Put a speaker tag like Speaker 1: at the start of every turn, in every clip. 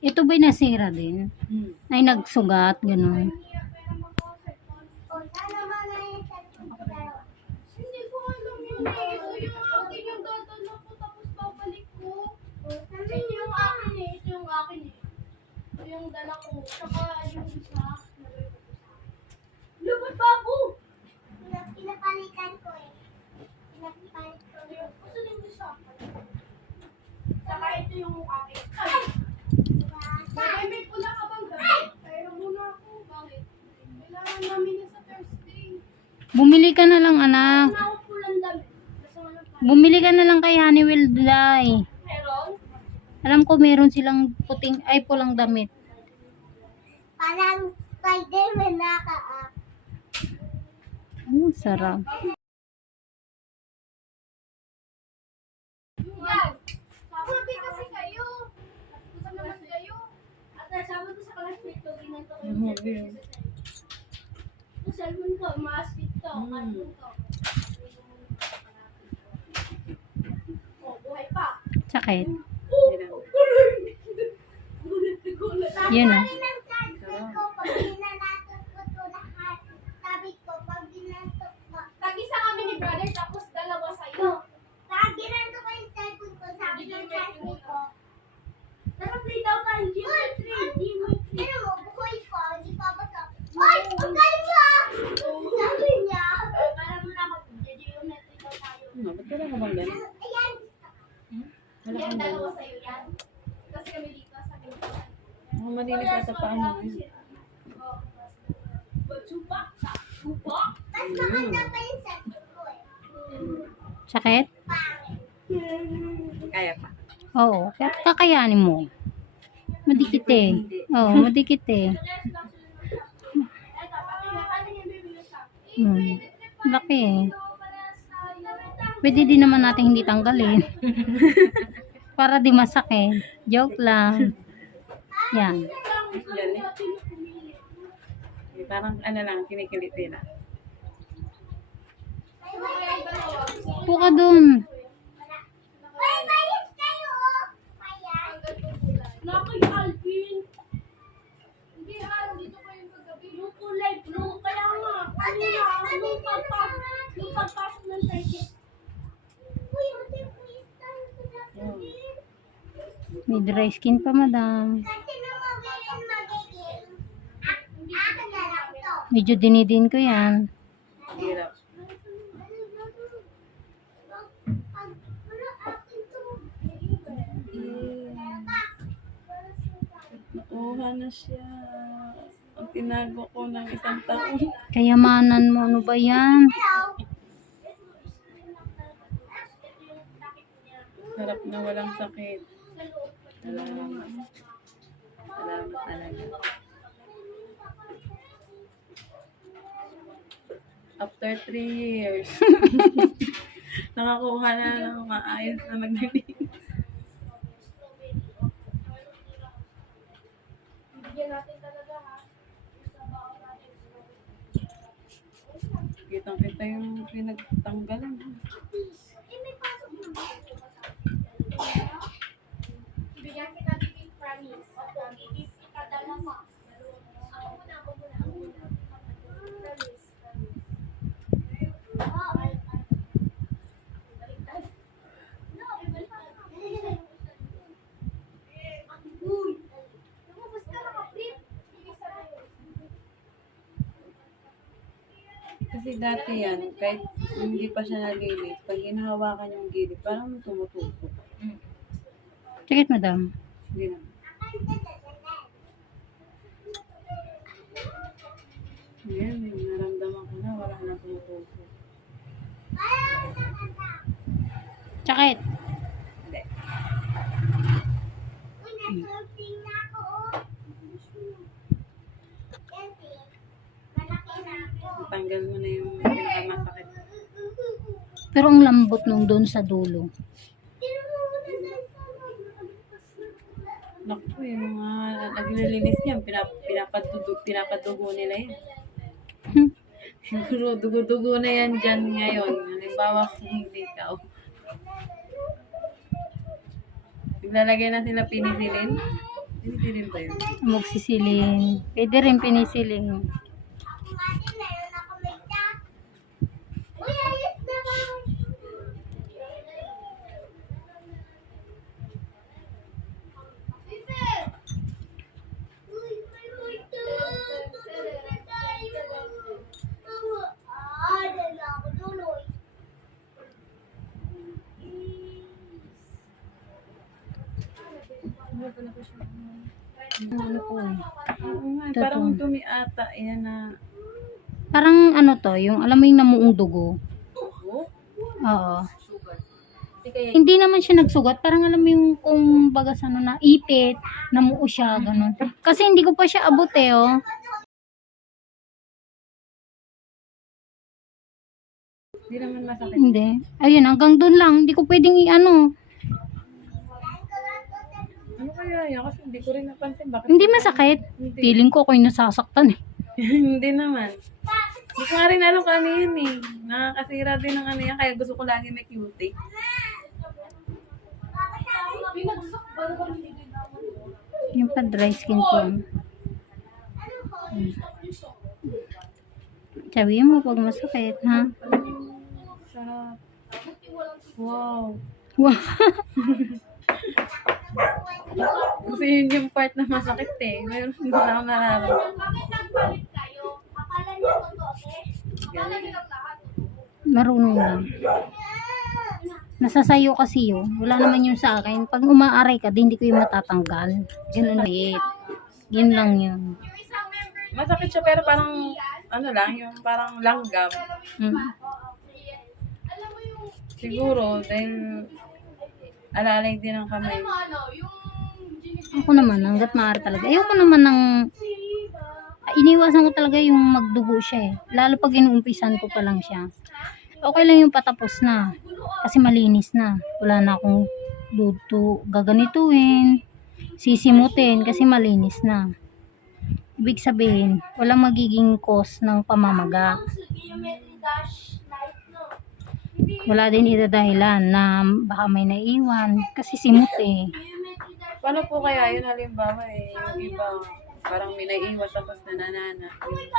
Speaker 1: Ito ba'y nasira din?
Speaker 2: Hmm.
Speaker 1: Ay, nagsugat.
Speaker 3: Ito yung dala ko. Saka yung isa. Lubot bago!
Speaker 4: Pinapalitan ko eh. Pinapalit ko.
Speaker 3: Gusto din ko sa akin. Saka ito yung akin. Ay! Bagay may pula ka bang gamit? Pero muna ako. Bakit? Kailangan namin sa Thursday.
Speaker 1: Bumili ka na lang, anak. Bumili ka na lang kay Honeywell Dye.
Speaker 3: Meron?
Speaker 1: Alam ko meron silang puting, ay pulang damit.
Speaker 4: Parang Spider-Man naka-up.
Speaker 1: Ano, sarap.
Speaker 3: Yan. Sabi kasi kayo. Gusto naman kayo. At sabi ko sa classmate ko, ginanto ko yung cellphone. Yung cellphone ko, maskit to. Ano to? Oh, buhay pa.
Speaker 1: Sakit.
Speaker 3: Oh, gulit. Gulit na gulit.
Speaker 1: Yun ah.
Speaker 4: Sabi ng classmate ko, pag ginanatot ko to lahat. Sabi ko, pag ginanatot ko,
Speaker 3: Tag-isa kami ni brother, tapos dalawa sa'yo.
Speaker 4: pag ginanatot ko yung cellphone ko, sabi ng classmate ko,
Speaker 3: Tara, play daw tayo. Geometry. Geometry.
Speaker 4: Pero mo, bukoy ko, hindi pa ba to? Ay, ang galing mo! ah! Sabi niya.
Speaker 3: Para mo na ako, geometry daw tayo.
Speaker 2: Ano, ba't wala ka bang ganun?
Speaker 4: Ayan,
Speaker 2: Wala
Speaker 3: Yan,
Speaker 2: kang ganun.
Speaker 3: sa'yo yan. Kasi kami dito, sabi ko.
Speaker 2: Ako malinis ata pa ano yun.
Speaker 3: Chupa, chupa.
Speaker 4: mas maganda pa yung cellphone ko eh.
Speaker 1: Sakit?
Speaker 2: Kaya pa.
Speaker 1: Oo. Kaya kakayanin mo. Madikit eh. Oo, madikit eh.
Speaker 3: Na sa.
Speaker 1: Hmm. Laki eh. Pwede din naman natin hindi tanggalin. Para di masakit. Joke lang. Yan.
Speaker 2: Yan eh. Parang ano lang, kinikilit nila.
Speaker 1: Upo ka dun.
Speaker 4: Uy, mayos kayo oh! Mayas.
Speaker 3: Nakay Alvin. Hindi ah, dito ko yung kagabi. Yung kulay blue. Kaya nga, ano na, nung pagpasok, nung pagpasok ng ticket.
Speaker 4: Uy, ate, please, tayo sa sasabihin.
Speaker 1: May dry skin pa, madam. Medyo dinidin ko yan.
Speaker 2: Nakuha na siya. Ang tinago ko ng isang taon.
Speaker 1: Kayamanan mo, ano ba yan?
Speaker 2: Sarap na walang sakit. Salamat. Salamat talaga. After three years. Nakakuha na ng maayos na maglinis.
Speaker 3: Bibigyan natin talaga ha. Sa baon natin.
Speaker 2: Kitang kita yung pinagtanggalan.
Speaker 4: Eh, may pasok na.
Speaker 3: Bibigyan kita bibig promise. Opo, bibig kita dalawa. Ako muna, ako muna, ako muna. Promise, promise. Ah, ay, ay. Baliktad. No, ay, baliktad. Uy! Lumabas ka naka-flip. Bibig sa tayo.
Speaker 2: Kasi dati yan, kahit hindi pa siya nalinis, pag hinahawakan yung gilid, parang may tumutusok.
Speaker 1: Sakit, madam.
Speaker 2: Hindi na. Ngayon, naramdaman ko na wala na tumutusok.
Speaker 1: Sakit.
Speaker 2: Hindi.
Speaker 4: Uy, na-surfing na ako, oh. Kasi, malaki na ako.
Speaker 2: Tanggal mo na yung pinakamasakit.
Speaker 1: Pero ang lambot nung doon sa dulo.
Speaker 2: Naku, yung mga naglilinis niyan, pinap, pinapadugo, pinapadugo nila yan. Siguro, dugo-dugo na yan dyan ngayon. Halimbawa, kung hindi ka. Naglalagay na sila penicillin. Hindi rin ba yun?
Speaker 1: Amoxicillin. Pwede rin penicillin.
Speaker 4: Ako nga din, meron ako may jack. Uy, ayos naman. Uy, may multo. Tutulog na tayo. Ah, dala ako tuloy.
Speaker 1: Ano po eh.
Speaker 2: Oo nga,
Speaker 1: Totoo.
Speaker 2: parang dumi ata. Yan na.
Speaker 1: Parang ano to, yung alam mo yung namuong dugo. Oo. Hindi naman siya nagsugat. Parang alam mo yung kung baga sa ano na ipit, namuo siya, ganun. Kasi hindi ko pa siya abot eh, oh.
Speaker 2: Hindi naman masakit.
Speaker 1: Hindi. Ayun, hanggang doon lang. Hindi ko pwedeng i-ano.
Speaker 2: Kaya yan? Kasi hindi ko rin napansin. Bakit?
Speaker 1: Hindi masakit.
Speaker 2: Hindi.
Speaker 1: Feeling ko ako yung nasasaktan eh.
Speaker 2: hindi naman. Hindi ko nga rin alam kung ano yun eh. Nakakasira din ng ano yan. Kaya gusto ko lagi may cutie.
Speaker 1: Yung pa dry skin ko. Hmm. Sabihin mo pag masakit, ha?
Speaker 2: Sarap. Wow.
Speaker 1: Wow.
Speaker 2: Kasi yun yung part na masakit eh. Mayroon hindi na ako nararamdaman.
Speaker 1: Marunong lang. Nasasayo kasi yun. Wala naman yun sa akin. Pag umaaray ka, di hindi ko yung matatanggal. Ganun ulit. Yun lang yun.
Speaker 2: Masakit siya pero parang ano lang, yung parang langgam.
Speaker 1: Mm.
Speaker 2: Siguro dahil alalay din ang kamay.
Speaker 3: ano, yung
Speaker 1: Ako naman, hanggat maaari talaga. Ayoko naman ng... Iniwasan ko talaga yung magdugo siya eh. Lalo pag inuumpisan ko pa lang siya. Okay lang yung patapos na. Kasi malinis na. Wala na akong luto, gaganituin, sisimutin kasi malinis na. Ibig sabihin, walang magiging cause ng pamamaga. Wala din idadahilan na baka may naiwan kasi simut eh.
Speaker 2: Paano po kaya yun halimbawa eh, yung iba parang may naiiwan tapos nananana.
Speaker 3: Nakakalita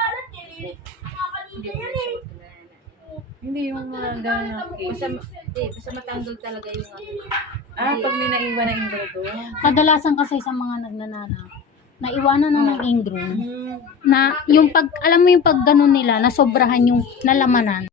Speaker 3: yan eh.
Speaker 2: Hindi yung mga gano'n na case.
Speaker 5: Eh, basta matanggal talaga yung ano.
Speaker 2: Ah, pag may naiwan na ingro doon.
Speaker 1: Kadalasan kasi sa mga nagnanana, naiwanan na ng ingrown
Speaker 2: Hmm.
Speaker 1: na yung pag alam mo yung pag ganun nila na sobrahan yung nalamanan